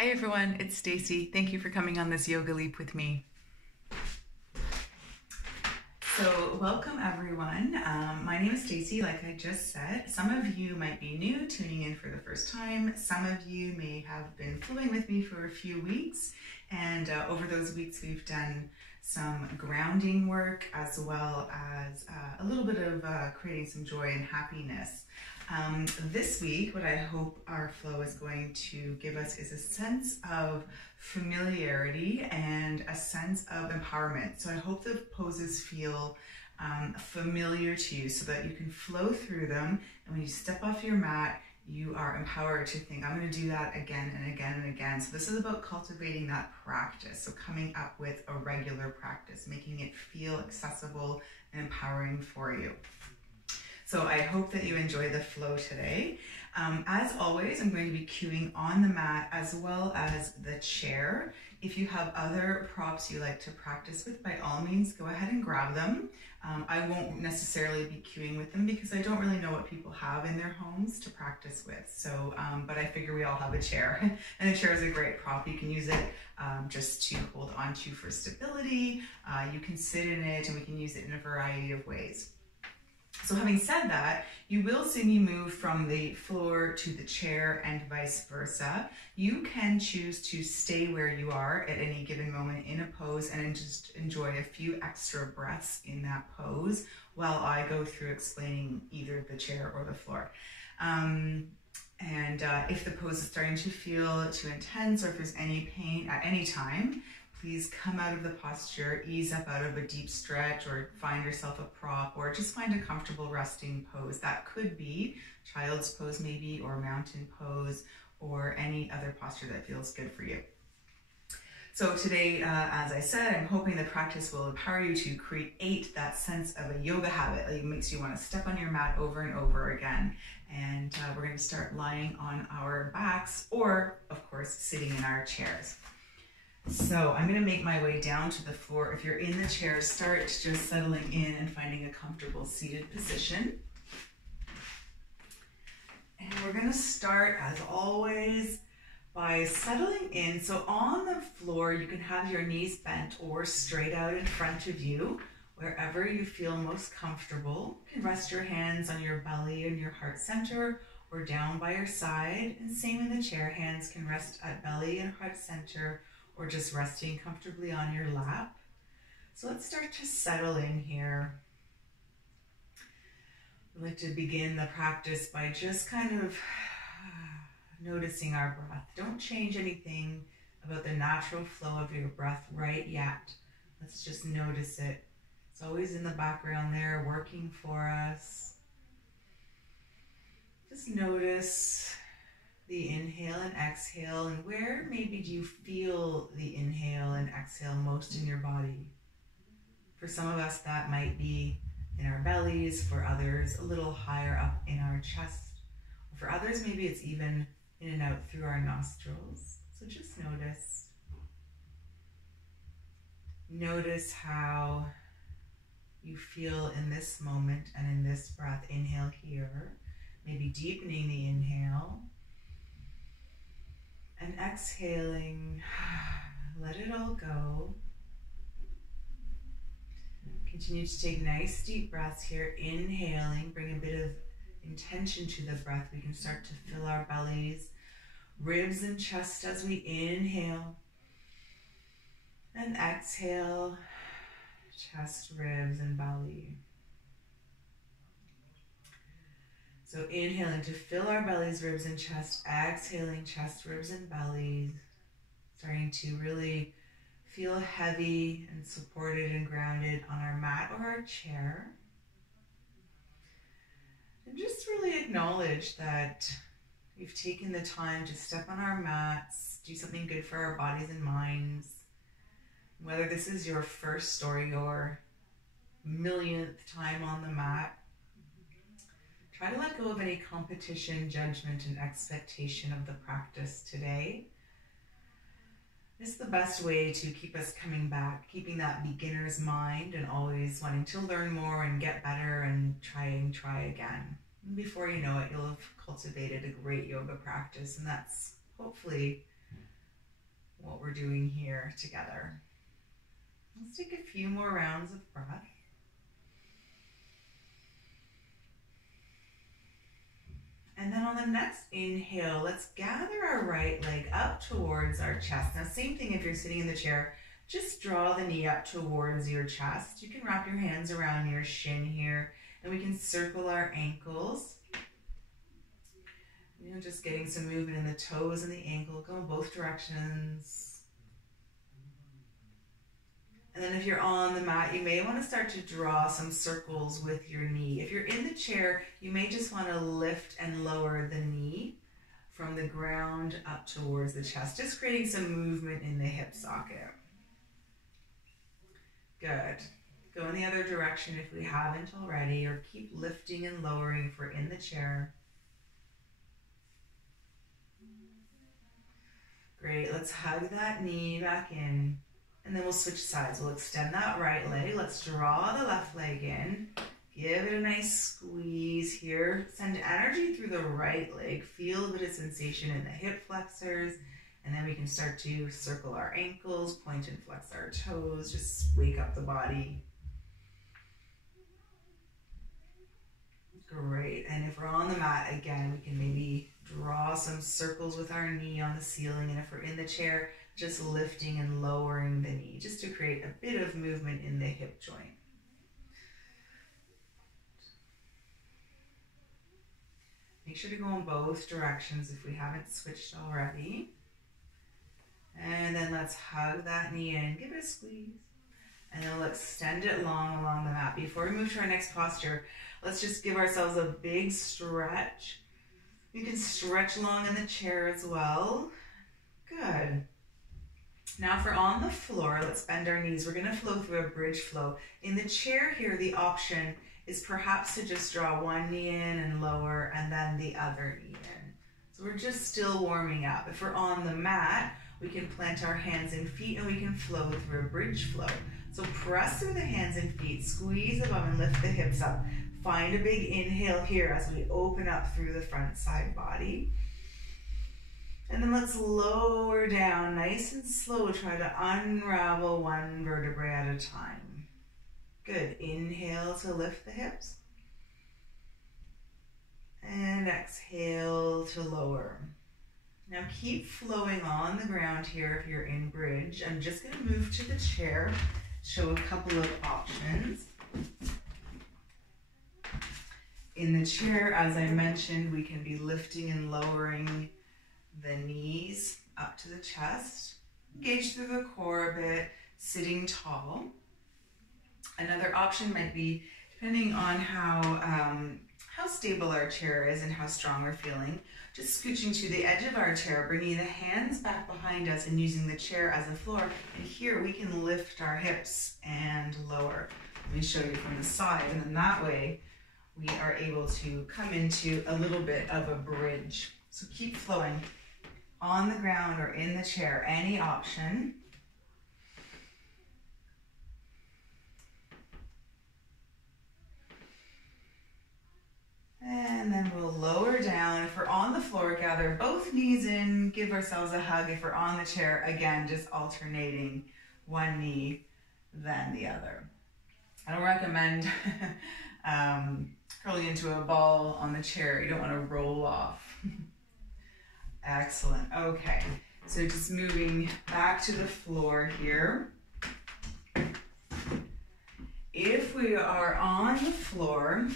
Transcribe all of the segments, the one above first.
Hi everyone, it's Stacey. Thank you for coming on this yoga leap with me. So welcome everyone. My name is Stacey, like I just said. Some of you might be new, tuning in for the first time. Some of you may have been flowing with me for a few weeks, and over those weeks we've done some grounding work as well as a little bit of creating some joy and happiness. This week, what I hope our flow is going to give us is a sense of familiarity and a sense of empowerment. So I hope the poses feel familiar to you so that you can flow through them. And when you step off your mat, you are empowered to think, I'm going to do that again and again and again. So this is about cultivating that practice. So coming up with a regular practice, making it feel accessible and empowering for you. So I hope that you enjoy the flow today. As always, I'm going to be cueing on the mat as well as the chair. If you have other props you like to practice with, by all means, go ahead and grab them. I won't necessarily be cueing with them because I don't really know what people have in their homes to practice with. So, but I figure we all have a chair, and a chair is a great prop. You can use it just to hold onto for stability. You can sit in it, and we can use it in a variety of ways. So having said that, you will see me move from the floor to the chair and vice versa. You can choose to stay where you are at any given moment in a pose and just enjoy a few extra breaths in that pose while I go through explaining either the chair or the floor. If the pose is starting to feel too intense or if there's any pain at any time, please come out of the posture, ease up out of a deep stretch, or find yourself a prop, or just find a comfortable resting pose. That could be child's pose maybe, or mountain pose, or any other posture that feels good for you. So today, as I said, I'm hoping the practice will empower you to create that sense of a yoga habit. It makes you want to step on your mat over and over again. And we're going to start lying on our backs, or of course, sitting in our chairs. So I'm going to make my way down to the floor. If you're in the chair, start just settling in and finding a comfortable seated position. And we're going to start, as always, by settling in. So on the floor, you can have your knees bent or straight out in front of you, wherever you feel most comfortable. You can rest your hands on your belly and your heart center or down by your side. And same in the chair, hands can rest at belly and heart center, or just resting comfortably on your lap. So let's start to settle in here. I'd like to begin the practice by just kind of noticing our breath. Don't change anything about the natural flow of your breath right yet. Let's just notice it. It's always in the background there, working for us. Just notice the inhale and exhale, and where maybe do you feel the inhale and exhale most in your body? For some of us, that might be in our bellies. For others, a little higher up in our chest. For others, maybe it's even in and out through our nostrils. So just notice. Notice how you feel in this moment and in this breath. Inhale here, maybe deepening the inhale. And exhaling, let it all go. Continue to take nice deep breaths here. Inhaling, bring a bit of intention to the breath. We can start to fill our bellies, ribs and chest as we inhale. And exhale, chest, ribs, and belly. So inhaling to fill our bellies, ribs, and chest. Exhaling, chest, ribs, and bellies. Starting to really feel heavy and supported and grounded on our mat or our chair. And just really acknowledge that we've taken the time to step on our mats, do something good for our bodies and minds. Whether this is your first or your millionth time on the mat, try to let go of any competition, judgment, and expectation of the practice today. It's the best way to keep us coming back, keeping that beginner's mind and always wanting to learn more and get better and try again. And before you know it, you'll have cultivated a great yoga practice, and that's hopefully what we're doing here together. Let's take a few more rounds of breath. And then on the next inhale, let's gather our right leg up towards our chest. Now, same thing if you're sitting in the chair, just draw the knee up towards your chest. You can wrap your hands around your shin here, and we can circle our ankles. You know, just getting some movement in the toes and the ankle, go in both directions. And then if you're on the mat, you may want to start to draw some circles with your knee. If you're in the chair, you may just want to lift and lower the knee from the ground up towards the chest, just creating some movement in the hip socket. Good. Go in the other direction if we haven't already, or keep lifting and lowering if we're in the chair. Great, let's hug that knee back in, and then we'll switch sides. We'll extend that right leg. Let's draw the left leg in. Give it a nice squeeze here. Send energy through the right leg. Feel a bit of sensation in the hip flexors, and then we can start to circle our ankles, point and flex our toes, just wake up the body. Great, and if we're on the mat, again, we can maybe draw some circles with our knee on the ceiling, and if we're in the chair, just lifting and lowering the knee, just to create a bit of movement in the hip joint. Make sure to go in both directions if we haven't switched already. And then let's hug that knee in, give it a squeeze. And then we'll extend it long along the mat. Before we move to our next posture, let's just give ourselves a big stretch. You can stretch long in the chair as well. Good. Now if we're on the floor, let's bend our knees. We're gonna flow through a bridge flow. In the chair here, the option is perhaps to just draw one knee in and lower, and then the other knee in. So we're just still warming up. If we're on the mat, we can plant our hands and feet, and we can flow through a bridge flow. So press through the hands and feet, squeeze the bum and lift the hips up. Find a big inhale here as we open up through the front side body. And then let's lower down nice and slow. Try to unravel one vertebrae at a time. Good. Inhale to lift the hips. And exhale to lower. Now keep flowing on the ground here if you're in bridge. I'm just going to move to the chair, show a couple of options. In the chair, as I mentioned, we can be lifting and lowering the knees up to the chest. Engage through the core a bit, sitting tall. Another option might be, depending on how stable our chair is and how strong we're feeling, just scooching to the edge of our chair, bringing the hands back behind us and using the chair as a floor. And here we can lift our hips and lower. Let me show you from the side, and then that way we are able to come into a little bit of a bridge. So keep flowing on the ground or in the chair, any option. And then we'll lower down. If we're on the floor, gather both knees in, give ourselves a hug. If we're on the chair, again, just alternating one knee, then the other. I don't recommend curling into a ball on the chair. You don't want to roll off. Excellent. Okay, so just moving back to the floor here. If we are on the floor,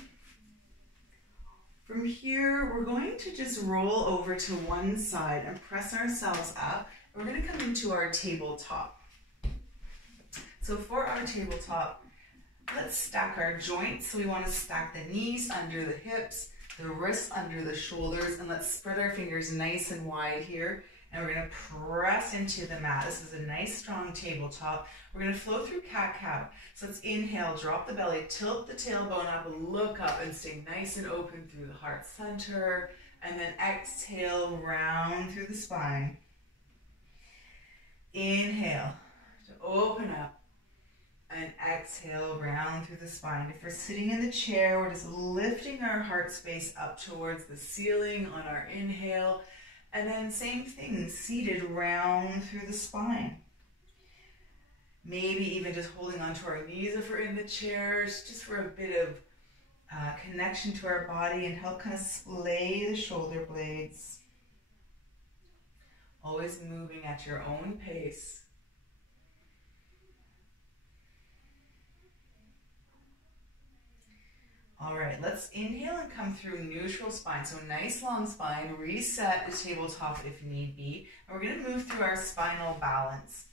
from here, we're going to just roll over to one side and press ourselves up. We're going to come into our tabletop. So for our tabletop, let's stack our joints. So we want to stack the knees under the hips, the wrists under the shoulders, and let's spread our fingers nice and wide here. And we're going to press into the mat. This is a nice strong tabletop. We're going to flow through cat-cow. So let's inhale, drop the belly, tilt the tailbone up, look up, and stay nice and open through the heart center. And then exhale, round through the spine. Inhale to open up. And exhale, round through the spine. If we're sitting in the chair, we're just lifting our heart space up towards the ceiling on our inhale. And then same thing, seated round through the spine. Maybe even just holding onto our knees if we're in the chairs, just for a bit of connection to our body and help kind of splay the shoulder blades. Always moving at your own pace. All right, let's inhale and come through neutral spine. So nice long spine, reset the tabletop if need be. And we're gonna move through our spinal balance.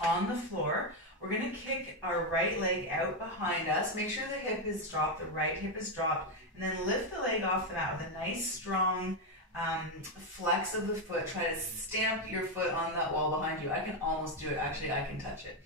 On the floor, we're gonna kick our right leg out behind us. Make sure the hip is dropped, the right hip is dropped, and then lift the leg off the mat with a nice strong flex of the foot. Try to stamp your foot on that wall behind you. I can almost do it, actually I can touch it.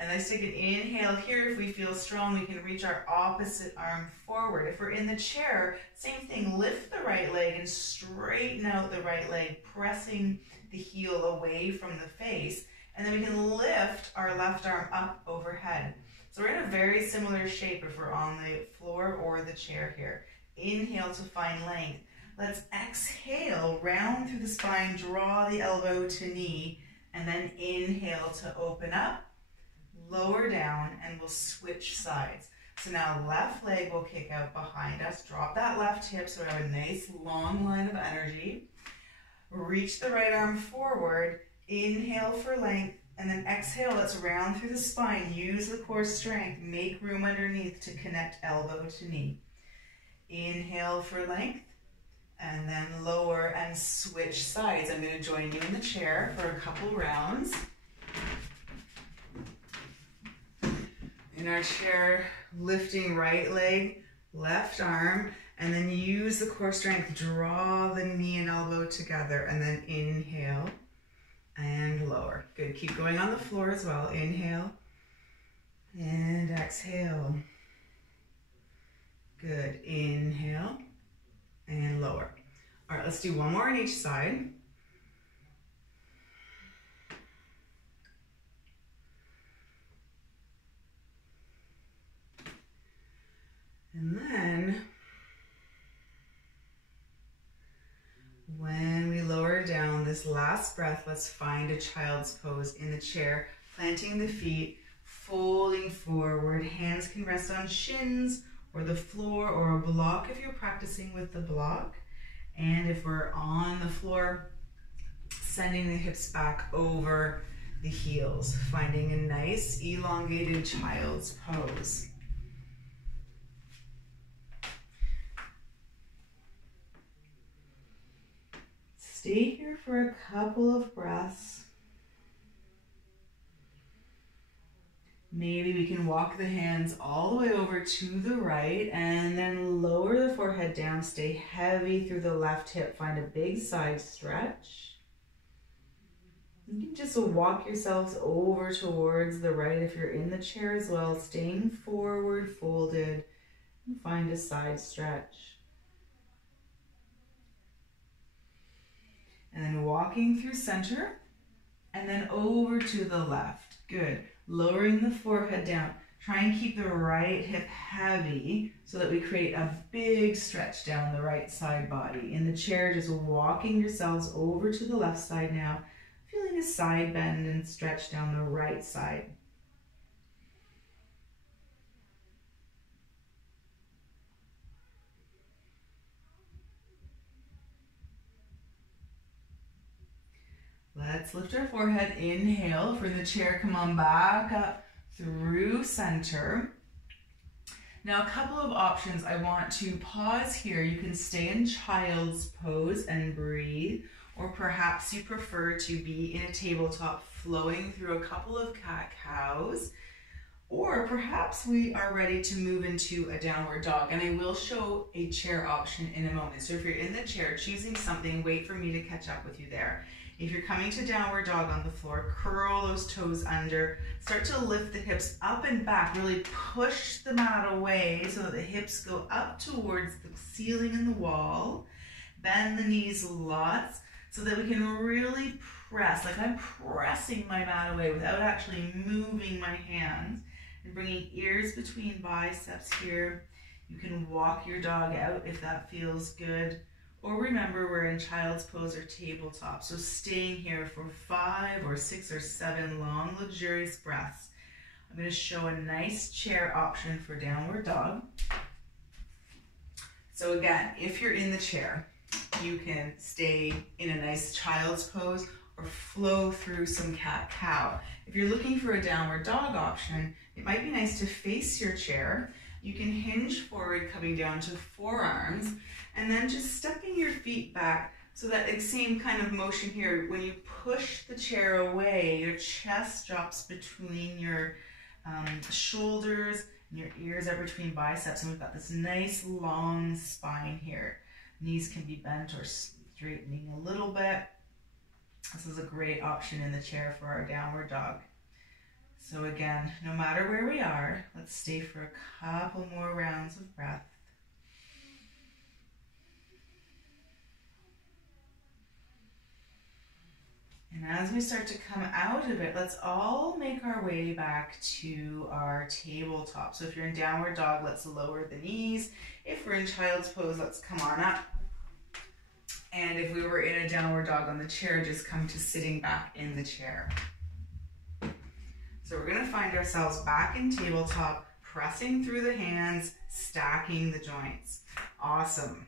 And let's take an inhale here. If we feel strong, we can reach our opposite arm forward. If we're in the chair, same thing, lift the right leg and straighten out the right leg, pressing the heel away from the face. And then we can lift our left arm up overhead. So we're in a very similar shape if we're on the floor or the chair here. Inhale to find length. Let's exhale, round through the spine, draw the elbow to knee, and then inhale to open up. Lower down, and we'll switch sides. So now left leg will kick out behind us. Drop that left hip so we have a nice long line of energy. Reach the right arm forward. Inhale for length, and then exhale. Let's round through the spine. Use the core strength. Make room underneath to connect elbow to knee. Inhale for length, and then lower and switch sides. I'm going to join you in the chair for a couple rounds. In our chair, lifting right leg, left arm, and then use the core strength. Draw the knee and elbow together, and then inhale and lower. Good, keep going on the floor as well. Inhale and exhale. Good, inhale and lower. All right, let's do one more on each side. And then, when we lower down this last breath, let's find a child's pose in the chair, planting the feet, folding forward. Hands can rest on shins or the floor or a block if you're practicing with the block. And if we're on the floor, sending the hips back over the heels, finding a nice elongated child's pose. Stay here for a couple of breaths. Maybe we can walk the hands all the way over to the right and then lower the forehead down. Stay heavy through the left hip. Find a big side stretch. You can just walk yourselves over towards the right if you're in the chair as well. Staying forward, folded, and find a side stretch. And then walking through center and then over to the left. Good. Lowering the forehead down. Try and keep the right hip heavy so that we create a big stretch down the right side body. In the chair, just walking yourselves over to the left side now. Feeling a side bend and stretch down the right side. Let's lift our forehead, inhale. For the chair, come on back up through center. Now a couple of options. I want to pause here. You can stay in child's pose and breathe, or perhaps you prefer to be in a tabletop flowing through a couple of cat-cows, or perhaps we are ready to move into a downward dog, and I will show a chair option in a moment. So if you're in the chair choosing something, wait for me to catch up with you there. If you're coming to downward dog on the floor, curl those toes under, start to lift the hips up and back, really push the mat away so that the hips go up towards the ceiling and the wall. Bend the knees lots so that we can really press, like I'm pressing my mat away without actually moving my hands, and bringing ears between biceps here. You can walk your dog out if that feels good, Or remember, we're in child's pose or tabletop. So staying here for 5 or 6 or 7 long, luxurious breaths. I'm going to show a nice chair option for downward dog. So again, if you're in the chair, you can stay in a nice child's pose or flow through some cat-cow. If you're looking for a downward dog option, it might be nice to face your chair. You can hinge forward, coming down to forearms, and then just stepping your feet back so that same kind of motion here. When you push the chair away, your chest drops between your shoulders, and your ears are between biceps, and we've got this nice long spine here. Knees can be bent or straightening a little bit. This is a great option in the chair for our downward dog. So again, no matter where we are, let's stay for a couple more rounds of breath. And as we start to come out of it, let's all make our way back to our tabletop. So if you're in downward dog, let's lower the knees. If we're in child's pose, let's come on up. And if we were in a downward dog on the chair, just come to sitting back in the chair. So we're going to find ourselves back in tabletop, pressing through the hands, stacking the joints. Awesome.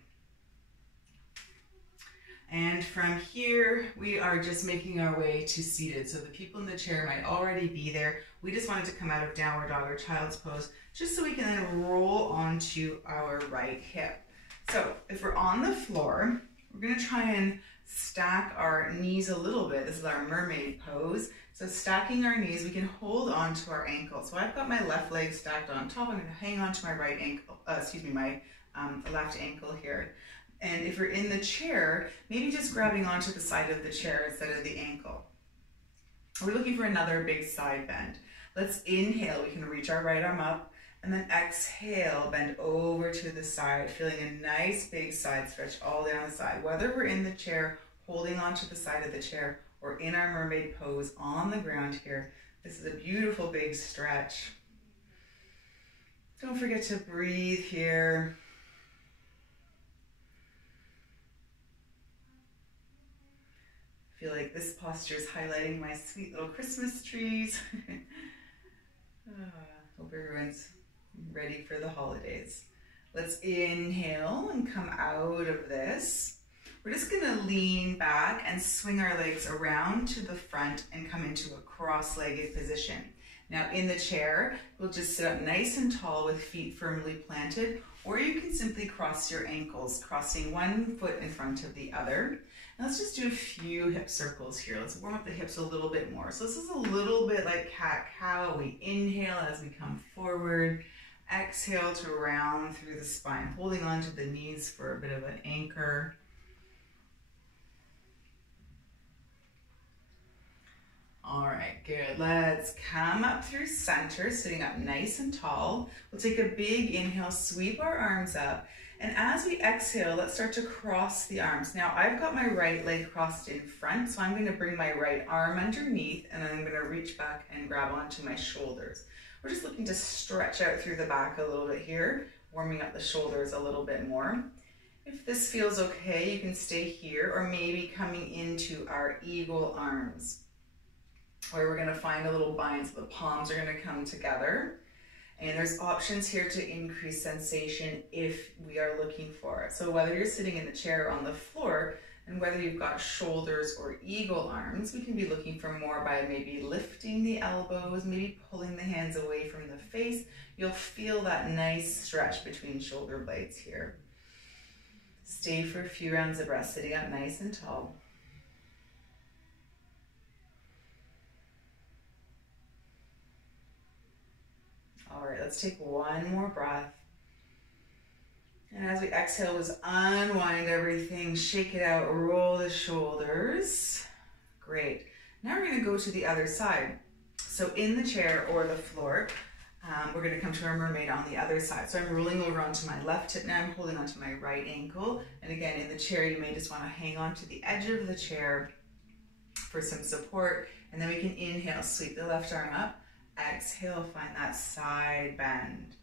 And from here, we are just making our way to seated. So the people in the chair might already be there. We just wanted to come out of downward dog or child's pose, just so we can then roll onto our right hip. So if we're on the floor, we're going to try and stack our knees a little bit. This is our mermaid pose. So stacking our knees, we can hold on to our ankle. So I've got my left leg stacked on top. I'm going to hang on to my right ankle, my left ankle here. And if you're in the chair, maybe just grabbing onto the side of the chair instead of the ankle. We're looking for another big side bend. Let's inhale. We can reach our right arm up, and then exhale, bend over to the side, feeling a nice big side stretch all down the side. Whether we're in the chair, holding onto the side of the chair, or in our mermaid pose on the ground here, this is a beautiful big stretch. Don't forget to breathe here. I feel like this posture is highlighting my sweet little Christmas trees. Hope everyone's ready for the holidays. Let's inhale and come out of this. We're just going to lean back and swing our legs around to the front and come into a cross-legged position. Now in the chair, we'll just sit up nice and tall with feet firmly planted, or you can simply cross your ankles, crossing one foot in front of the other. Now let's just do a few hip circles here. Let's warm up the hips a little bit more. So this is a little bit like cat-cow. We inhale as we come forward, exhale to round through the spine, holding onto the knees for a bit of an anchor. All right, good. Let's come up through center, sitting up nice and tall. We'll take a big inhale, sweep our arms up. And as we exhale, let's start to cross the arms. Now, I've got my right leg crossed in front, so I'm going to bring my right arm underneath, and then I'm going to reach back and grab onto my shoulders. We're just looking to stretch out through the back a little bit here, warming up the shoulders a little bit more. If this feels okay, you can stay here, or maybe coming into our eagle arms, where we're going to find a little bind, so the palms are going to come together. And there's options here to increase sensation if we are looking for it. So whether you're sitting in the chair or on the floor, and whether you've got shoulders or eagle arms, we can be looking for more by maybe lifting the elbows, maybe pulling the hands away from the face. You'll feel that nice stretch between shoulder blades here. Stay for a few rounds of breath, sitting up nice and tall. All right, let's take one more breath. And as we exhale, just unwind everything, shake it out, roll the shoulders. Great. Now we're going to go to the other side. So in the chair or the floor, we're going to come to our mermaid on the other side. So I'm rolling over onto my left hip now. I'm holding onto my right ankle. And again, in the chair, you may just want to hang on to the edge of the chair for some support. And then we can inhale, sweep the left arm up. Exhale, find that side bend.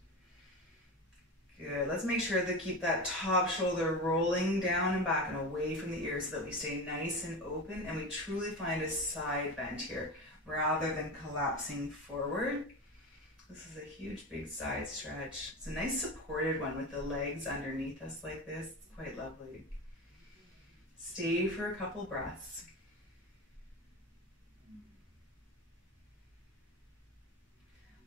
Good. Let's make sure to keep that top shoulder rolling down and back and away from the ear so that we stay nice and open and we truly find a side bend here rather than collapsing forward. This is a huge, big side stretch. It's a nice supported one with the legs underneath us like this. It's quite lovely. Stay for a couple breaths.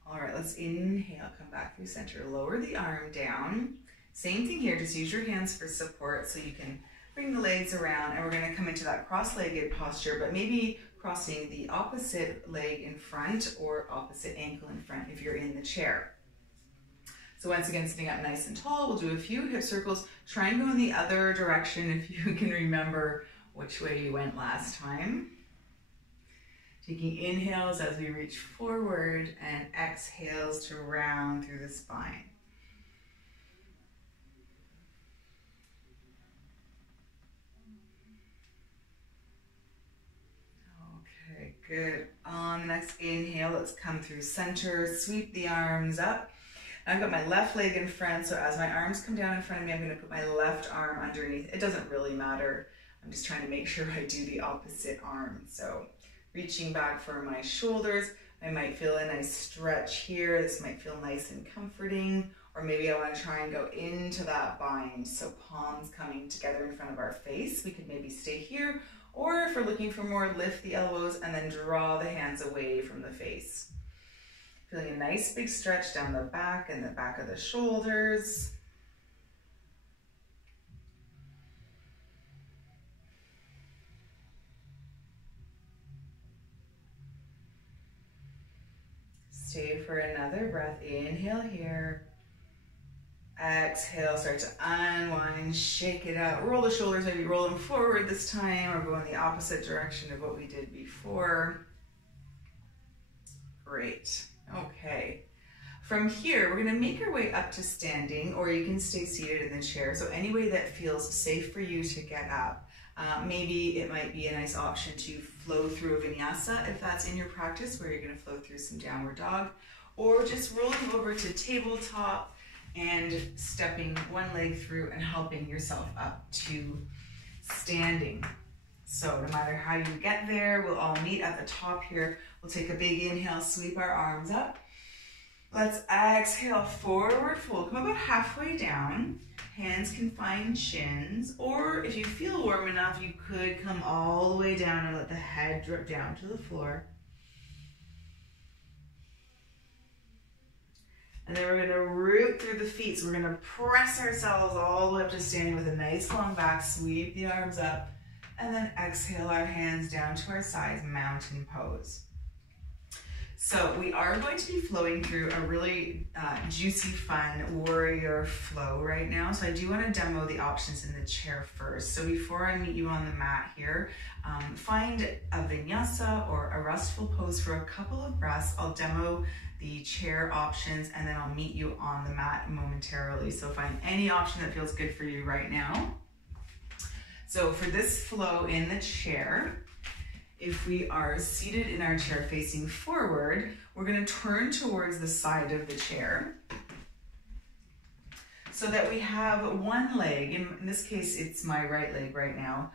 All right, let's inhale, come back through center. Lower the arm down. Same thing here, just use your hands for support so you can bring the legs around, and we're gonna come into that cross-legged posture, but maybe crossing the opposite leg in front or opposite ankle in front if you're in the chair. So once again, sitting up nice and tall, we'll do a few hip circles. Try and go in the other direction if you can remember which way you went last time. Taking inhales as we reach forward and exhales to round through the spine. Okay, good. On the next inhale, let's come through center, sweep the arms up. I've got my left leg in front, so as my arms come down in front of me, I'm going to put my left arm underneath. It doesn't really matter. I'm just trying to make sure I do the opposite arm. So reaching back for my shoulders, I might feel a nice stretch here. This might feel nice and comforting, or maybe I want to try and go into that bind. So palms coming together in front of our face. We could maybe stay here, or if we're looking for more, lift the elbows and then draw the hands away from the face. Feeling a nice big stretch down the back and the back of the shoulders. Stay for another breath. Inhale here. Exhale, start to unwind, shake it out. Roll the shoulders, maybe roll them forward this time or go in the opposite direction of what we did before. Great. Okay. From here, we're going to make our way up to standing, or you can stay seated in the chair. So any way that feels safe for you to get up. Maybe it might be a nice option to flow through a vinyasa if that's in your practice, where you're going to flow through some downward dog, or just rolling over to tabletop and stepping one leg through and helping yourself up to standing. So no matter how you get there, we'll all meet at the top here. We'll take a big inhale, sweep our arms up. Let's exhale, forward fold. Come about halfway down. Hands can find shins, or if you feel warm enough, you could come all the way down and let the head drip down to the floor. And then we're going to root through the feet. So we're going to press ourselves all the way up to standing with a nice long back, sweep the arms up, and then exhale our hands down to our sides, mountain pose. So we are going to be flowing through a really juicy, fun warrior flow right now. So I do want to demo the options in the chair first. So before I meet you on the mat here, find a vinyasa or a restful pose for a couple of breaths. I'll demo the chair options and then I'll meet you on the mat momentarily. So find any option that feels good for you right now. So for this flow in the chair, if we are seated in our chair facing forward, we're going to turn towards the side of the chair so that we have one leg, in this case it's my right leg right now,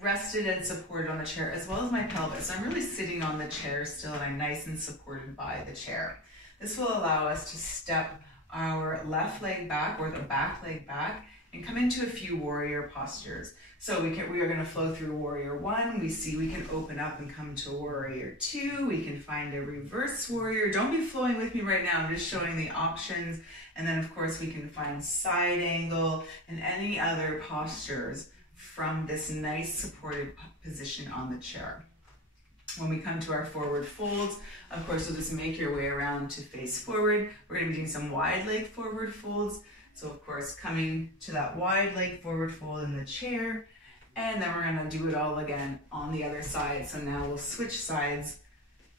rested and supported on the chair, as well as my pelvis. So I'm really sitting on the chair still and I'm nice and supported by the chair. This will allow us to step our left leg back or the back leg back and come into a few warrior postures. So we are going to flow through warrior one. We see we can open up and come to warrior two. We can find a reverse warrior. Don't be flowing with me right now. I'm just showing the options. And then of course we can find side angle and any other postures from this nice supported position on the chair. When we come to our forward folds, of course, you'll just make your way around to face forward. We're going to be doing some wide leg forward folds. So of course, coming to that wide leg forward fold in the chair, and then we're going to do it all again on the other side. So now we'll switch sides,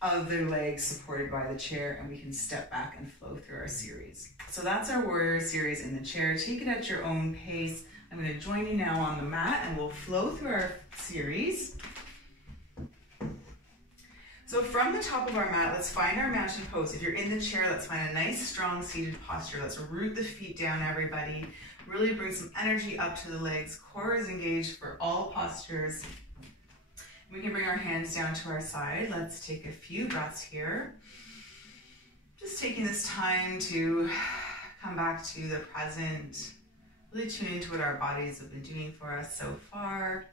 other leg supported by the chair, and we can step back and flow through our series. So that's our warrior series in the chair. Take it at your own pace. I'm going to join you now on the mat and we'll flow through our series. So from the top of our mat, let's find our mountain pose. If you're in the chair, let's find a nice, strong seated posture. Let's root the feet down, everybody. Really bring some energy up to the legs. Core is engaged for all postures. We can bring our hands down to our side. Let's take a few breaths here. Just taking this time to come back to the present. Really tune into what our bodies have been doing for us so far.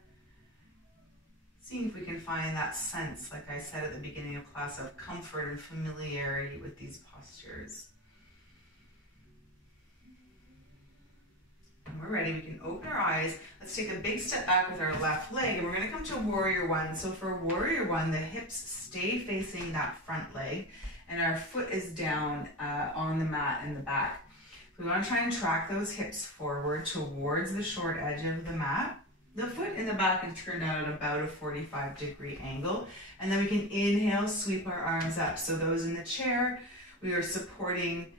Seeing if we can find that sense, like I said at the beginning of class, of comfort and familiarity with these postures. When we're ready, we can open our eyes. Let's take a big step back with our left leg, and we're going to come to Warrior One. So for Warrior One, the hips stay facing that front leg, and our foot is down on the mat in the back. We want to try and track those hips forward towards the short edge of the mat. The foot in the back can turn out at about a 45-degree angle. And then we can inhale, sweep our arms up. So those in the chair, we are supporting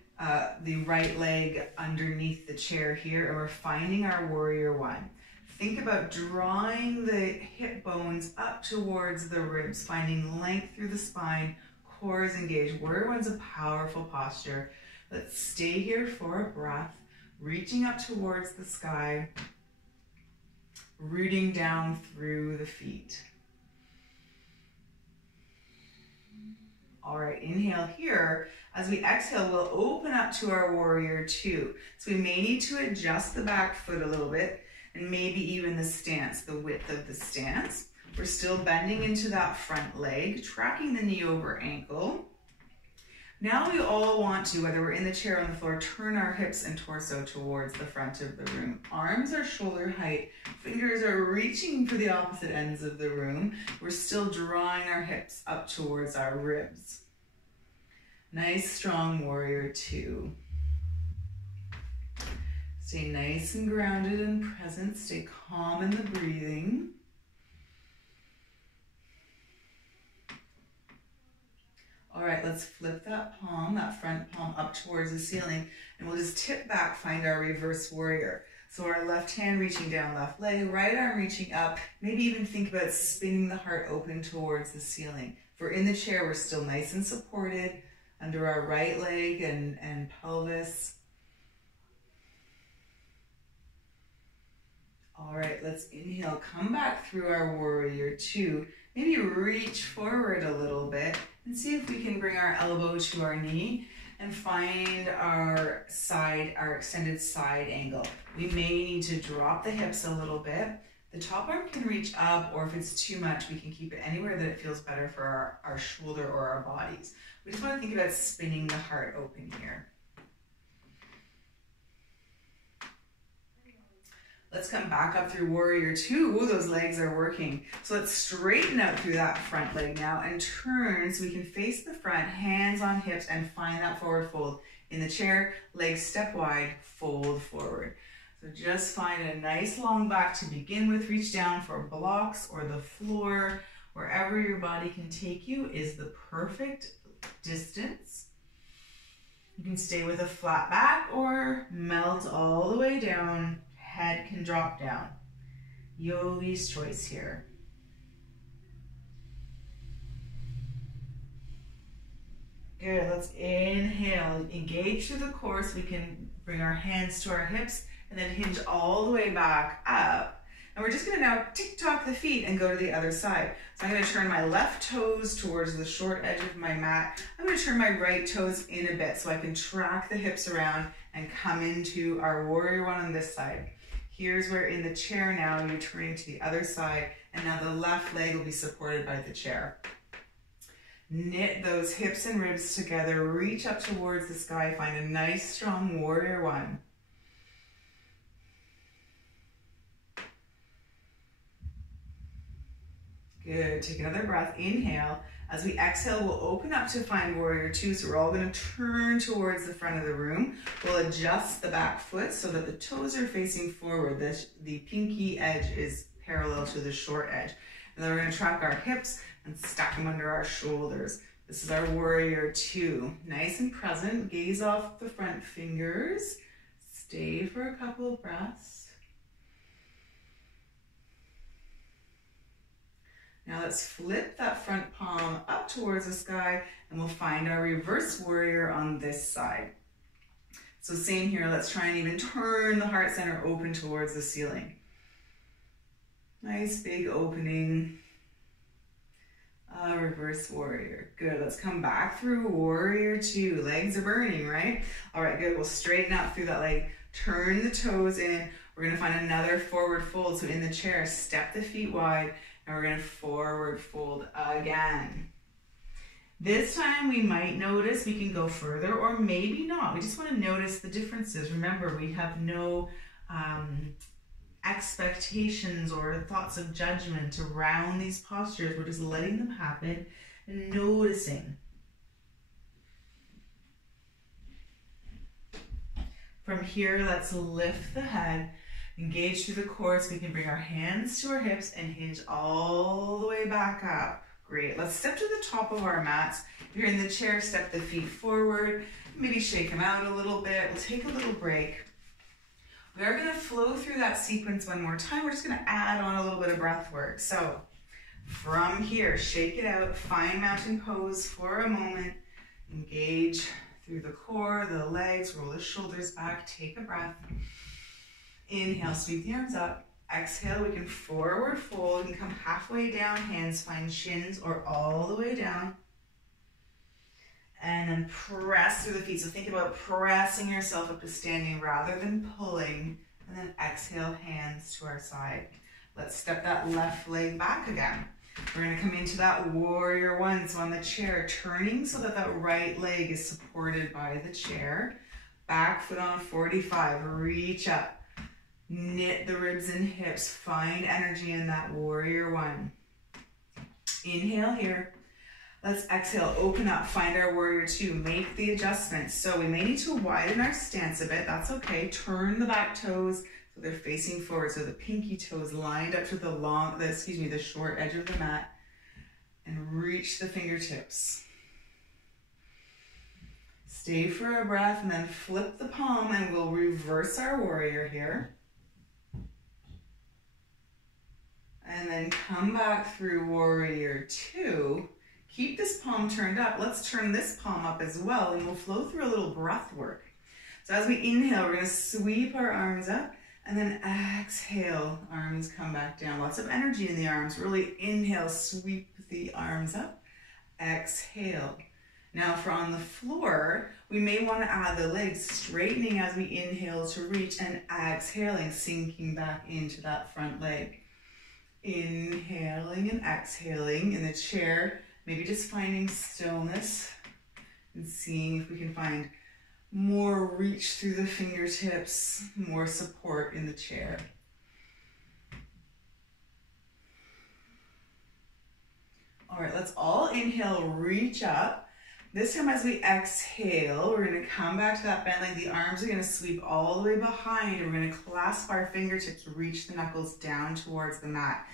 the right leg underneath the chair here, and we're finding our Warrior One. Think about drawing the hip bones up towards the ribs, finding length through the spine, core is engaged. Warrior One's a powerful posture. Let's stay here for a breath, reaching up towards the sky, rooting down through the feet. All right, inhale here. As we exhale, we'll open up to our Warrior Two. So we may need to adjust the back foot a little bit, and maybe even the stance, the width of the stance. We're still bending into that front leg, tracking the knee over ankle. Now we all want to, whether we're in the chair or on the floor, turn our hips and torso towards the front of the room. Arms are shoulder height. Fingers are reaching for the opposite ends of the room. We're still drawing our hips up towards our ribs. Nice, strong Warrior Two. Stay nice and grounded and present. Stay calm in the breathing. All right, let's flip that palm, that front palm up towards the ceiling, and we'll just tip back, find our reverse warrior. So our left hand reaching down, left leg, right arm reaching up, maybe even think about spinning the heart open towards the ceiling. If we're in the chair, we're still nice and supported under our right leg and pelvis. All right, let's inhale, come back through our Warrior Two. Maybe reach forward a little bit and see if we can bring our elbow to our knee and find our side, our extended side angle. We may need to drop the hips a little bit. The top arm can reach up, or if it's too much, we can keep it anywhere that it feels better for our shoulder or our bodies. We just want to think about spinning the heart open here. Let's come back up through Warrior Two. Ooh, those legs are working. So let's straighten out through that front leg now and turn so we can face the front, hands on hips, and find that forward fold. In the chair, legs step wide, fold forward. So just find a nice long back to begin with. Reach down for blocks or the floor. Wherever your body can take you is the perfect distance. You can stay with a flat back or melt all the way down. Head can drop down. Yogi's choice here. Good, let's inhale, engage through the core so we can bring our hands to our hips and then hinge all the way back up. And we're just gonna now tick-tock the feet and go to the other side. So I'm gonna turn my left toes towards the short edge of my mat. I'm gonna turn my right toes in a bit so I can track the hips around and come into our Warrior One on this side. Here's where in the chair now you're turning to the other side, and now the left leg will be supported by the chair. Knit those hips and ribs together, reach up towards the sky, find a nice strong Warrior One. Good, take another breath, inhale. As we exhale, we'll open up to find Warrior Two, so we're all gonna turn towards the front of the room. We'll adjust the back foot so that the toes are facing forward. The pinky edge is parallel to the short edge. And then we're gonna track our hips and stack them under our shoulders. This is our Warrior Two. Nice and present, gaze off the front fingers. Stay for a couple of breaths. Now let's flip that front palm up towards the sky and we'll find our reverse warrior on this side. So same here, let's try and even turn the heart center open towards the ceiling. Nice big opening. Reverse warrior. Good, let's come back through warrior two. Legs are burning, right? All right, good, we'll straighten out through that leg. Turn the toes in. We're gonna find another forward fold. So in the chair, step the feet wide and we're gonna forward fold again. This time we might notice we can go further or maybe not. We just want to notice the differences. Remember, we have no expectations or thoughts of judgment around these postures. We're just letting them happen and noticing. From here, let's lift the head, engage through the core so we can bring our hands to our hips and hinge all the way back up. Great, let's step to the top of our mats. If you're in the chair, step the feet forward, maybe shake them out a little bit. We'll take a little break. We are gonna flow through that sequence one more time. We're just gonna add on a little bit of breath work. So from here, shake it out, find mountain pose for a moment. Engage through the core, the legs, roll the shoulders back, take a breath. Inhale, sweep the arms up. Exhale, we can forward fold. We can come halfway down, hands find shins or all the way down. And then press through the feet. So think about pressing yourself up to standing rather than pulling. And then exhale, hands to our side. Let's step that left leg back again. We're gonna come into that warrior one. So on the chair, turning so that that right leg is supported by the chair. Back foot on 45, reach up. Knit the ribs and hips, find energy in that warrior one. Inhale here. Let's exhale, open up, find our warrior two, make the adjustments. So we may need to widen our stance a bit, that's okay. Turn the back toes so they're facing forward, so the pinky toes lined up to the short edge of the mat, and reach the fingertips. Stay for a breath and then flip the palm and we'll reverse our warrior here. And then come back through warrior two. Keep this palm turned up. Let's turn this palm up as well and we'll flow through a little breath work. So as we inhale, we're gonna sweep our arms up and then exhale, arms come back down. Lots of energy in the arms. Really inhale, sweep the arms up, exhale. Now for on the floor, we may wanna add the legs straightening as we inhale to reach and exhaling, sinking back into that front leg. Inhaling and exhaling in the chair, maybe just finding stillness and seeing if we can find more reach through the fingertips, more support in the chair. All right, let's all inhale, reach up. This time as we exhale, we're gonna come back to that bent leg. The arms are gonna sweep all the way behind. We're gonna clasp our fingertips, reach the knuckles down towards the mat.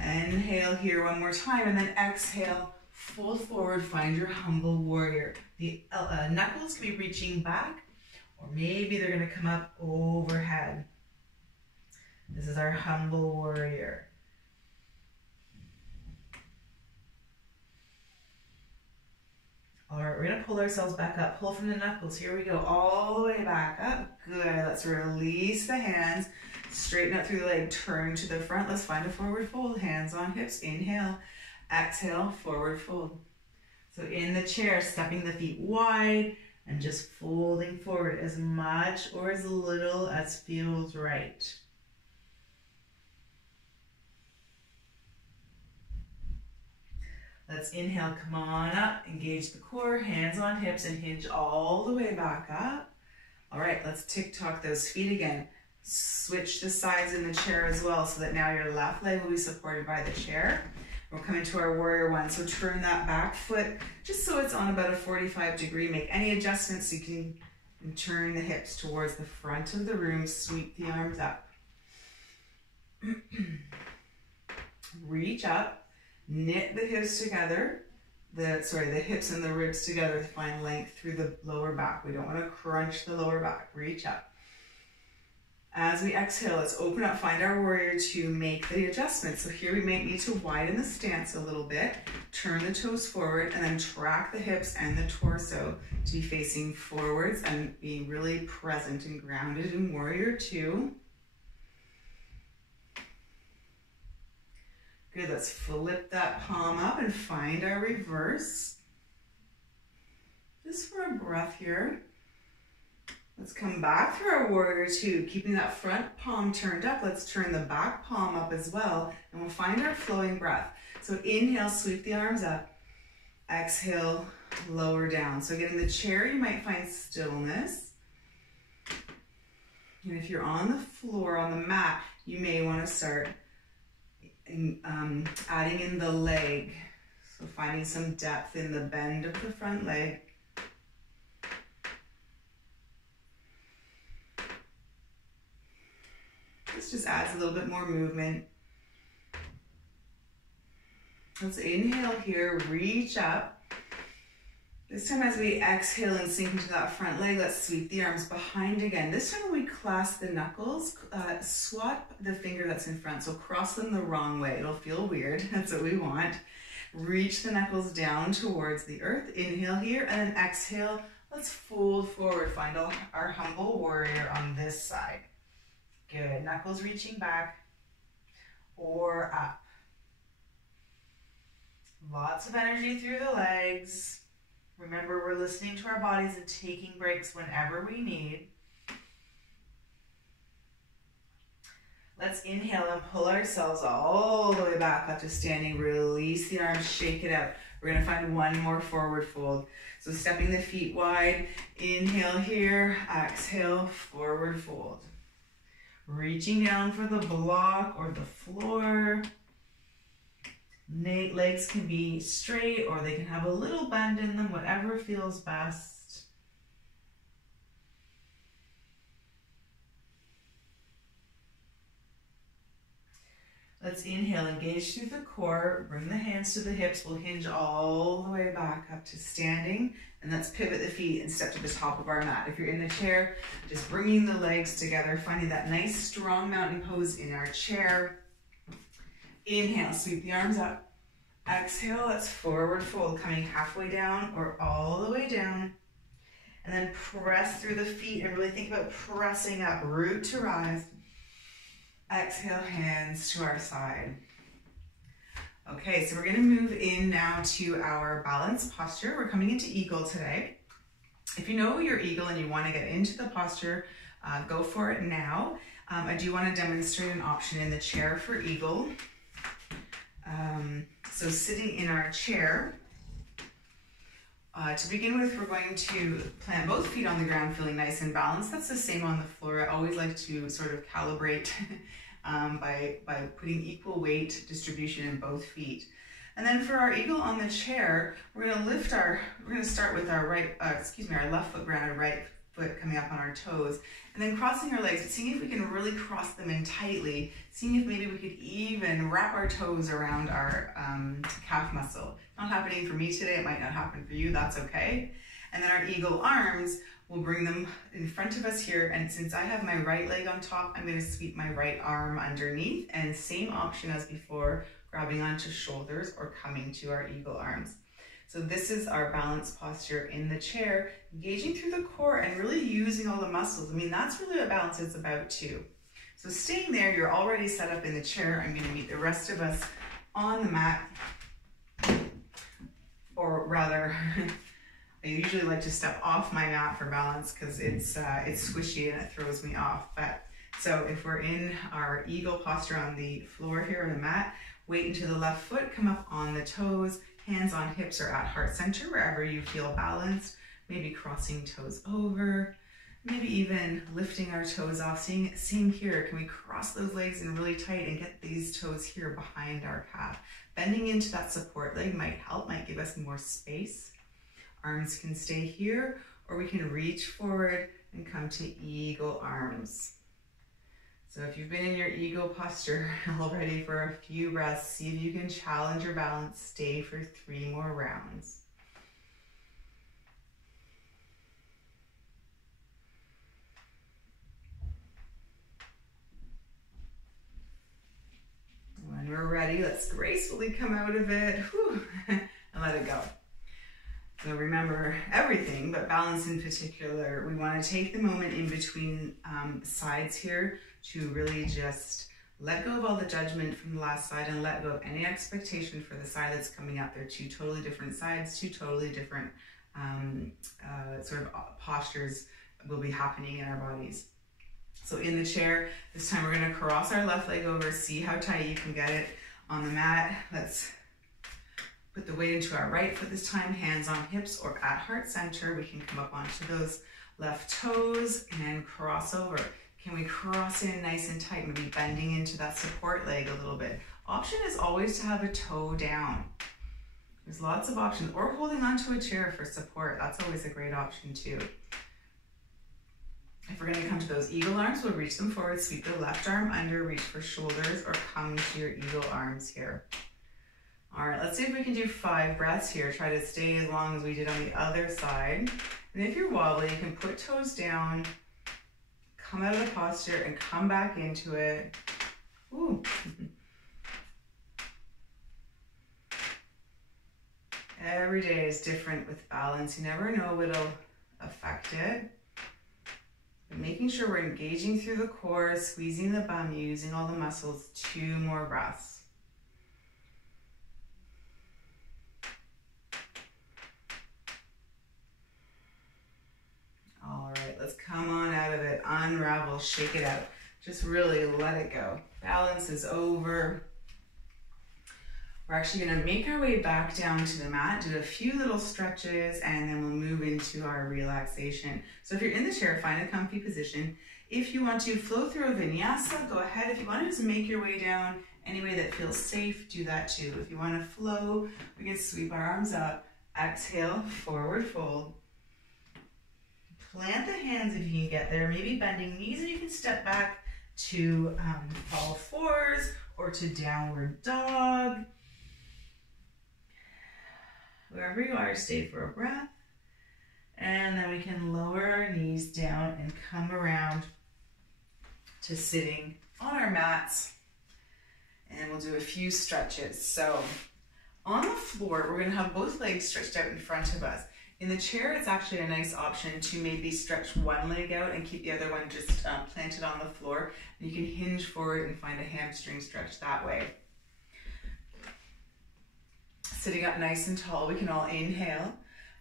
Inhale here one more time and then exhale, fold forward, find your humble warrior. The knuckles can be reaching back or maybe they're gonna come up overhead. This is our humble warrior. All right, we're gonna pull ourselves back up. Pull from the knuckles. Here we go, all the way back up. Good, let's release the hands. Straighten up through the leg, turn to the front. Let's find a forward fold, hands on hips. Inhale, exhale, forward fold. So in the chair, stepping the feet wide and just folding forward as much or as little as feels right. Let's inhale, come on up, engage the core, hands on hips and hinge all the way back up. All right, let's tick-tock those feet again. Switch the sides in the chair as well so that now your left leg will be supported by the chair. We'll come into our warrior one. So turn that back foot just so it's on about a 45-degree. Make any adjustments so you can turn the hips towards the front of the room. Sweep the arms up. Reach up. Knit the hips together, the hips and the ribs together to find length through the lower back. We don't want to crunch the lower back. Reach up. As we exhale, let's open up, find our warrior two, make the adjustment. So here we might need to widen the stance a little bit, turn the toes forward, and then track the hips and the torso to be facing forwards and being really present and grounded in warrior two. Good, let's flip that palm up and find our reverse. Just for a breath here. Let's come back through our warrior two, keeping that front palm turned up. Let's turn the back palm up as well, and we'll find our flowing breath. So inhale, sweep the arms up. Exhale, lower down. So again, in the chair, you might find stillness. And if you're on the floor, on the mat, you may want to start adding in the leg. So finding some depth in the bend of the front leg. This just adds a little bit more movement. Let's inhale here, reach up. This time as we exhale and sink into that front leg, let's sweep the arms behind again. This time when we clasp the knuckles, swap the finger that's in front. So cross them the wrong way. It'll feel weird. That's what we want. Reach the knuckles down towards the earth. Inhale here and then exhale. Let's fold forward. Find our humble warrior on this side. Good. Knuckles reaching back or up. Lots of energy through the legs. Remember, we're listening to our bodies and taking breaks whenever we need. Let's inhale and pull ourselves all the way back up to standing. Release the arms, shake it out. We're going to find one more forward fold. So stepping the feet wide. Inhale here. Exhale, forward fold. Reaching down for the block or the floor. Legs can be straight or they can have a little bend in them, whatever feels best. Let's inhale, engage through the core, bring the hands to the hips. We'll hinge all the way back up to standing, and let's pivot the feet and step to the top of our mat. If you're in the chair, just bringing the legs together, finding that nice strong mountain pose in our chair. Inhale, sweep the arms up. Exhale, let's forward fold, coming halfway down or all the way down. And then press through the feet and really think about pressing up, root to rise. Exhale, hands to our side. Okay, so we're gonna move in now to our balance posture. We're coming into eagle today. If you know your eagle and you wanna get into the posture, go for it now. I do wanna demonstrate an option in the chair for eagle. So sitting in our chair, to begin with, we're going to plant both feet on the ground, feeling nice and balanced. That's the same on the floor. I always like to sort of calibrate by putting equal weight distribution in both feet. And then for our eagle on the chair, we're gonna start with our our left foot grounded, right foot coming up on our toes, and then crossing our legs, seeing if we can really cross them in tightly, seeing if maybe we could even wrap our toes around our calf muscle. Not happening for me today, it might not happen for you, that's okay. And then our eagle arms, we'll bring them in front of us here, and since I have my right leg on top, I'm gonna sweep my right arm underneath, and same option as before, grabbing onto shoulders or coming to our eagle arms. So this is our balance posture in the chair, engaging through the core and really using all the muscles. I mean, that's really what balance is about too. So staying there, you're already set up in the chair. I'm gonna meet the rest of us on the mat, or rather, I usually like to step off my mat for balance because it's squishy and it throws me off. But so if we're in our eagle posture on the floor here on the mat, weight into the left foot, come up on the toes, hands on hips or at heart center, wherever you feel balanced, maybe crossing toes over, maybe even lifting our toes off. Same here, can we cross those legs in really tight and get these toes here behind our calf? Bending into that support leg might help, might give us more space. Arms can stay here, or we can reach forward and come to eagle arms. So if you've been in your eagle posture already for a few breaths, see if you can challenge your balance. Stay for 3 more rounds. When we're ready, let's gracefully come out of it, whew, and let it go. So remember everything, but balance in particular. We want to take the moment in between sides here to really just let go of all the judgment from the last side and let go of any expectation for the side that's coming up. They're two totally different sides, two totally different sort of postures will be happening in our bodies. So in the chair, this time we're going to cross our left leg over, see how tight you can get it on the mat. Let's put the weight into our right foot this time, hands on hips or at heart center. We can come up onto those left toes and cross over. Can we cross in nice and tight, maybe bending into that support leg a little bit? Option is always to have a toe down. There's lots of options, or holding onto a chair for support. That's always a great option too. If we're going to come to those eagle arms, we'll reach them forward, sweep the left arm under, reach for shoulders, or come to your eagle arms here. All right, let's see if we can do 5 breaths here. Try to stay as long as we did on the other side. And if you're wobbly, you can put toes down, come out of the posture, and come back into it. Ooh. Every day is different with balance. You never know what'll affect it. But making sure we're engaging through the core, squeezing the bum, using all the muscles. 2 more breaths. All right, let's come on out of it, unravel, shake it out. Just really let it go. Balance is over. We're actually gonna make our way back down to the mat, do a few little stretches, and then we'll move into our relaxation. So if you're in the chair, find a comfy position. If you want to flow through a vinyasa, go ahead. If you want to just make your way down any way that feels safe, do that too. If you want to flow, we can sweep our arms up, exhale, forward fold. Plant the hands if you can get there, maybe bending knees, and you can step back to all fours or to downward dog. Wherever you are, stay for a breath. And then we can lower our knees down and come around to sitting on our mats. And we'll do a few stretches. So on the floor, we're going to have both legs stretched out in front of us. In the chair, it's actually a nice option to maybe stretch one leg out and keep the other one just planted on the floor. And you can hinge forward and find a hamstring stretch that way. Sitting up nice and tall, we can all inhale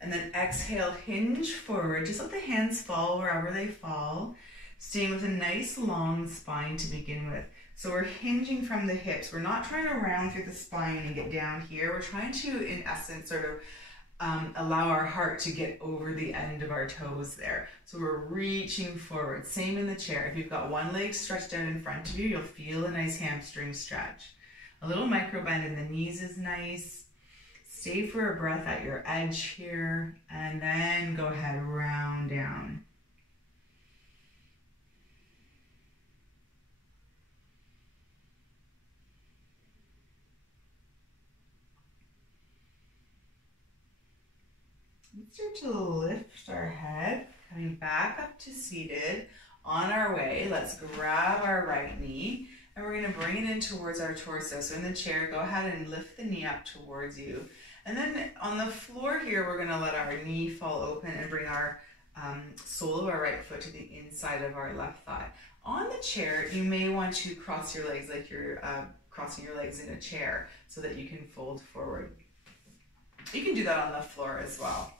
and then exhale, hinge forward. Just let the hands fall wherever they fall, staying with a nice long spine to begin with. So we're hinging from the hips. We're not trying to round through the spine and get down here. We're trying to, in essence, sort of allow our heart to get over the end of our toes there. So we're reaching forward. Same in the chair. If you've got one leg stretched out in front of you, you'll feel a nice hamstring stretch. A little micro bend in the knees is nice. Stay for a breath at your edge here, and then go ahead, round down. Let's start to lift our head, coming back up to seated. On our way, let's grab our right knee, and we're going to bring it in towards our torso. So in the chair, go ahead and lift the knee up towards you. And then on the floor here, we're going to let our knee fall open and bring our sole of our right foot to the inside of our left thigh. On the chair, you may want to cross your legs like you're crossing your legs in a chair so that you can fold forward. You can do that on the floor as well.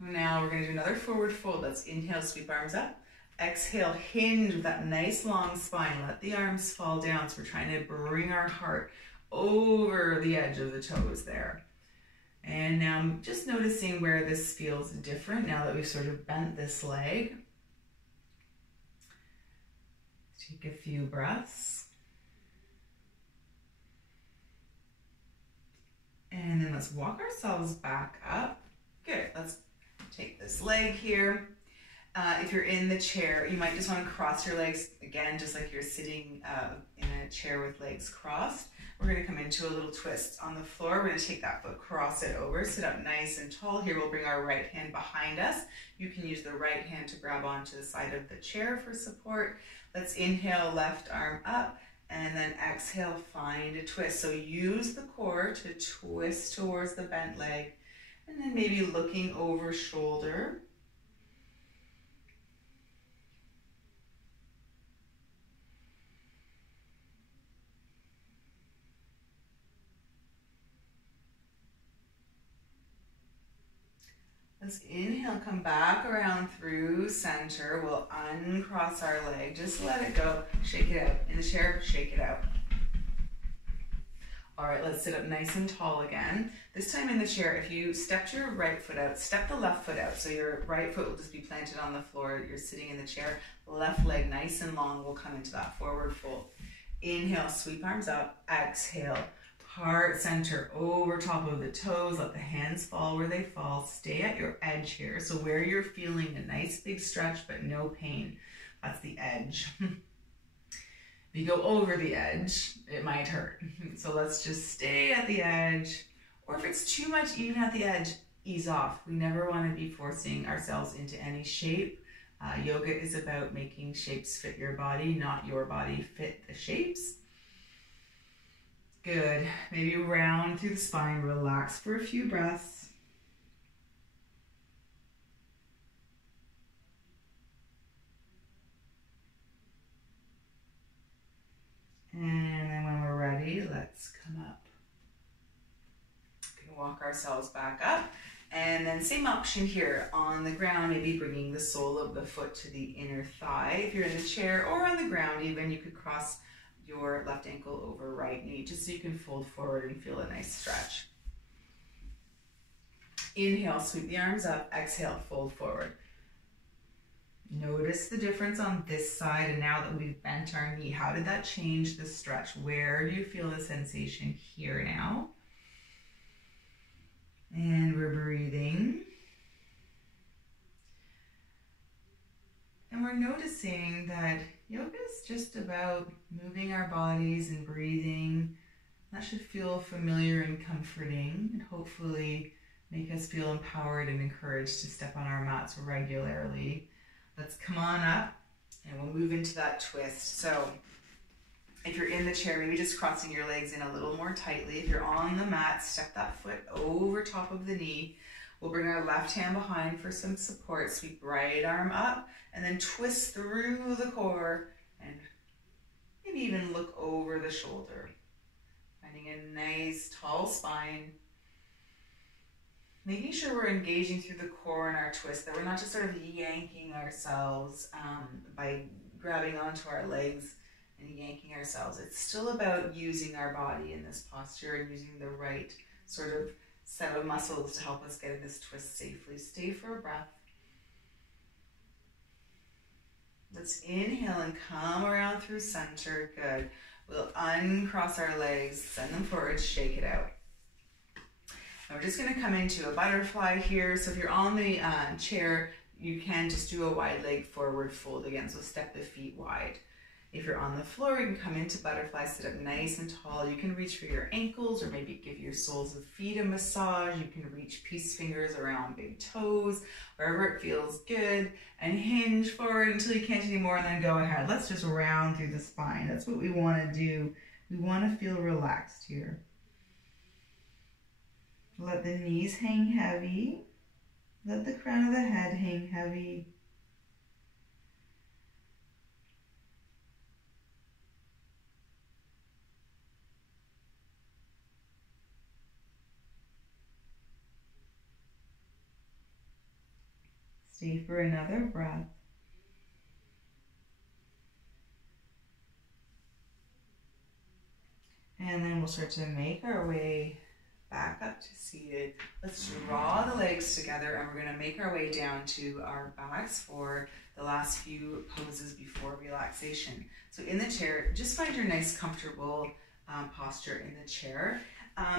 Now we're going to do another forward fold. Let's inhale, sweep arms up. Exhale, hinge with that nice long spine. Let the arms fall down. So we're trying to bring our heart over the edge of the toes there. And now I'm just noticing where this feels different now that we've sort of bent this leg. Take a few breaths. And then let's walk ourselves back up. Good, let's take this leg here. If you're in the chair, you might just want to cross your legs again, just like you're sitting in a chair with legs crossed. We're going to come into a little twist on the floor. We're going to take that foot, cross it over, sit up nice and tall. Here we'll bring our right hand behind us. You can use the right hand to grab onto the side of the chair for support. Let's inhale, left arm up, And then exhale, find a twist. So use the core to twist towards the bent leg, and then maybe looking over shoulder. Let's inhale, come back around through center. We'll uncross our leg. Just let it go. Shake it out. In the chair, shake it out. All right, let's sit up nice and tall again. This time in the chair, if you stepped your right foot out, step the left foot out. So your right foot will just be planted on the floor. You're sitting in the chair. Left leg nice and long will come into that forward fold. Inhale, sweep arms up. Exhale. Heart center over top of the toes. Let the hands fall where they fall. Stay at your edge here. So where you're feeling a nice big stretch but no pain, that's the edge. If you go over the edge, it might hurt. So let's just stay at the edge. Or if it's too much even at the edge, ease off. We never want to be forcing ourselves into any shape. Yoga is about making shapes fit your body, not your body fit the shapes. Good. Maybe round through the spine, relax for a few breaths. And then when we're ready, let's come up. We can walk ourselves back up. And then same option here on the ground, maybe bringing the sole of the foot to the inner thigh. If you're in the chair or on the ground even, you could cross your left ankle over right knee, just so you can fold forward and feel a nice stretch. Inhale, sweep the arms up. Exhale, fold forward. Notice the difference on this side, and now that we've bent our knee, how did that change the stretch? Where do you feel the sensation here now? And we're breathing. And we're noticing that yoga is just about moving our bodies and breathing. That should feel familiar and comforting, and hopefully make us feel empowered and encouraged to step on our mats regularly. Let's come on up and we'll move into that twist. So if you're in the chair, maybe just crossing your legs in a little more tightly. If you're on the mat, step that foot over top of the knee. We'll bring our left hand behind for some support. Sweep right arm up and then twist through the core and maybe even look over the shoulder. Finding a nice tall spine. Making sure we're engaging through the core in our twist, that we're not just sort of yanking ourselves by grabbing onto our legs and yanking ourselves. It's still about using our body in this posture and using the right sort of set of muscles to help us get in this twist safely. Stay for a breath. Let's inhale and come around through center. Good. We'll uncross our legs, send them forward, shake it out. Now we're just going to come into a butterfly here. So if you're on the chair, you can just do a wide leg forward fold again. So step the feet wide. If you're on the floor, you can come into butterfly, sit up nice and tall. You can reach for your ankles or maybe give your soles of feet a massage. You can reach peace fingers around big toes, wherever it feels good, and hinge forward until you can't anymore, and then go ahead. Let's just round through the spine. That's what we want to do. We want to feel relaxed here. Let the knees hang heavy. Let the crown of the head hang heavy. Stay for another breath. And then we'll start to make our way back up to seated. Let's draw the legs together and we're going to make our way down to our backs for the last few poses before relaxation. So in the chair, just find your nice comfortable posture in the chair.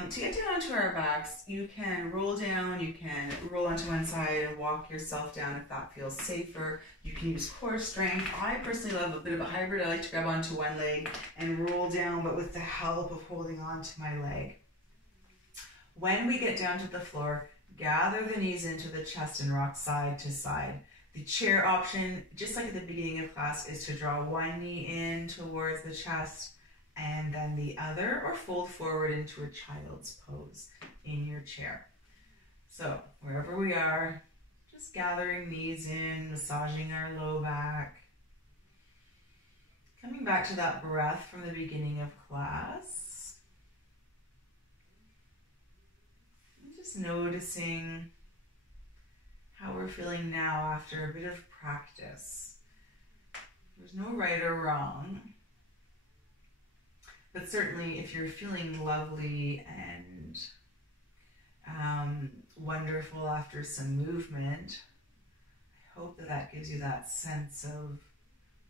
To get down to our backs, you can roll down, you can roll onto one side and walk yourself down if that feels safer. You can use core strength. I personally love a bit of a hybrid. I like to grab onto one leg and roll down, but with the help of holding onto my leg. When we get down to the floor, gather the knees into the chest and rock side to side. The chair option, just like at the beginning of class, is to draw one knee in towards the chest and then the other, or fold forward into a child's pose in your chair. So wherever we are, just gathering knees in, massaging our low back. Coming back to that breath from the beginning of class. And just noticing how we're feeling now after a bit of practice. There's no right or wrong. But certainly if you're feeling lovely and wonderful after some movement, I hope that that gives you that sense of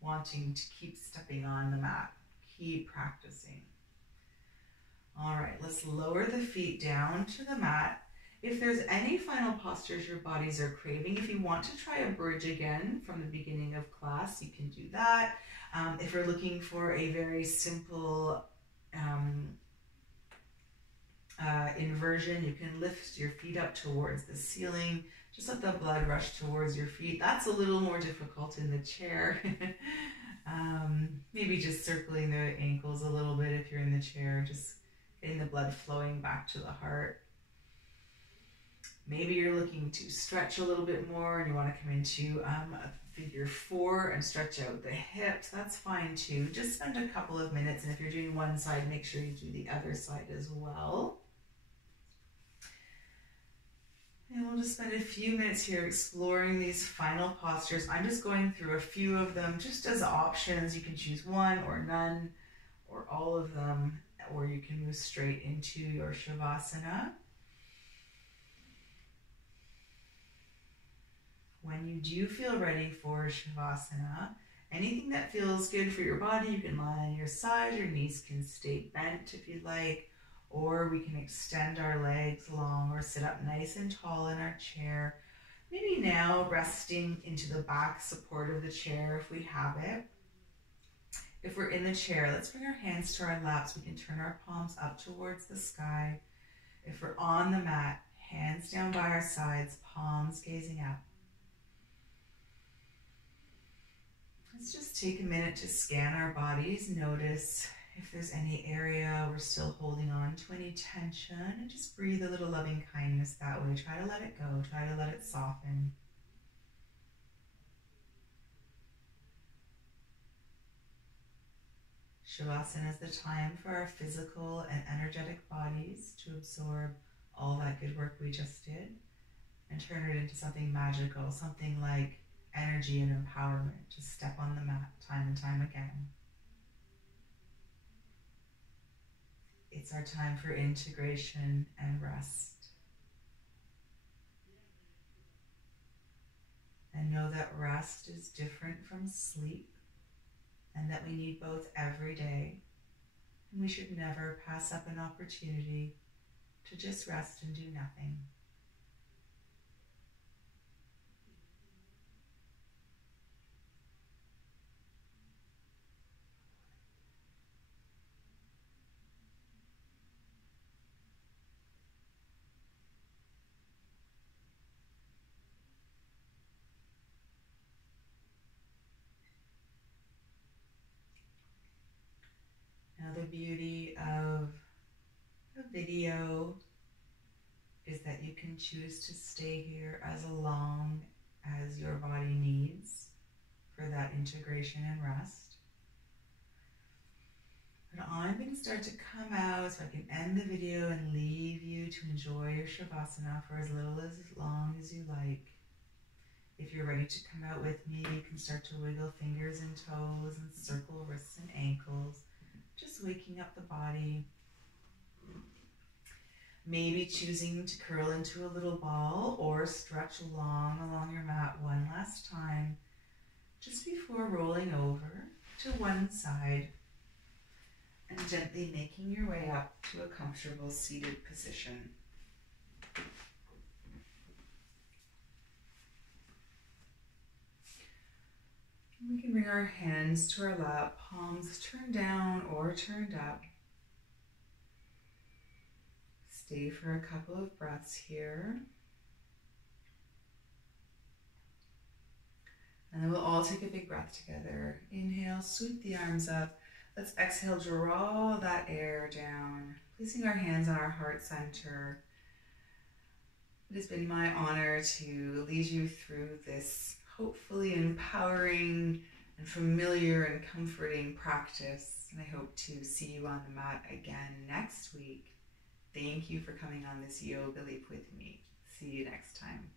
wanting to keep stepping on the mat, keep practicing. All right, let's lower the feet down to the mat. If there's any final postures your bodies are craving, if you want to try a bridge again from the beginning of class, you can do that. If you're looking for a very simple inversion, you can lift your feet up towards the ceiling. Just let the blood rush towards your feet. That's a little more difficult in the chair. Maybe just circling the ankles a little bit if you're in the chair, just getting the blood flowing back to the heart. Maybe you're looking to stretch a little bit more and you want to come into a figure 4 and stretch out the hips. That's fine too. Just spend a couple of minutes, and if you're doing one side, make sure you do the other side as well. And we'll just spend a few minutes here exploring these final postures. I'm just going through a few of them just as options. You can choose one or none or all of them, or you can move straight into your Shavasana. When you do feel ready for Shavasana, anything that feels good for your body, you can lie on your side, your knees can stay bent if you'd like, or we can extend our legs long or sit up nice and tall in our chair. Maybe now resting into the back support of the chair if we have it. If we're in the chair, let's bring our hands to our laps. We can turn our palms up towards the sky. If we're on the mat, hands down by our sides, palms gazing up. Let's just take a minute to scan our bodies. Notice if there's any area we're still holding on to, any tension, and just breathe a little loving kindness that way. Try to let it go. Try to let it soften. Shavasana is the time for our physical and energetic bodies to absorb all that good work we just did and turn it into something magical, something like energy and empowerment to step on the mat time and time again. It's our time for integration and rest. And know that rest is different from sleep, and that we need both every day. And we should never pass up an opportunity to just rest and do nothing. Now, the beauty of a video is that you can choose to stay here as long as your body needs for that integration and rest. But I'm going to start to come out so I can end the video and leave you to enjoy your Shavasana for as long as you like. If you're ready to come out with me, you can start to wiggle fingers and toes and circle wrists and ankles, just waking up the body. Maybe choosing to curl into a little ball or stretch along your mat one last time, just before rolling over to one side and gently making your way up to a comfortable seated position. We can bring our hands to our lap, palms turned down or turned up. Stay for a couple of breaths here. And then we'll all take a big breath together. Inhale, sweep the arms up, Let's exhale, draw that air down, placing our hands on our heart center. It has been my honor to lead you through this hopefully empowering and familiar and comforting practice. And I hope to see you on the mat again next week. Thank you for coming on this yoga leap with me. See you next time.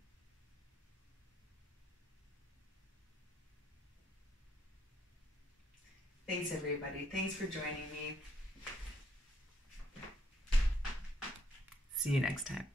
Thanks, everybody. Thanks for joining me. See you next time.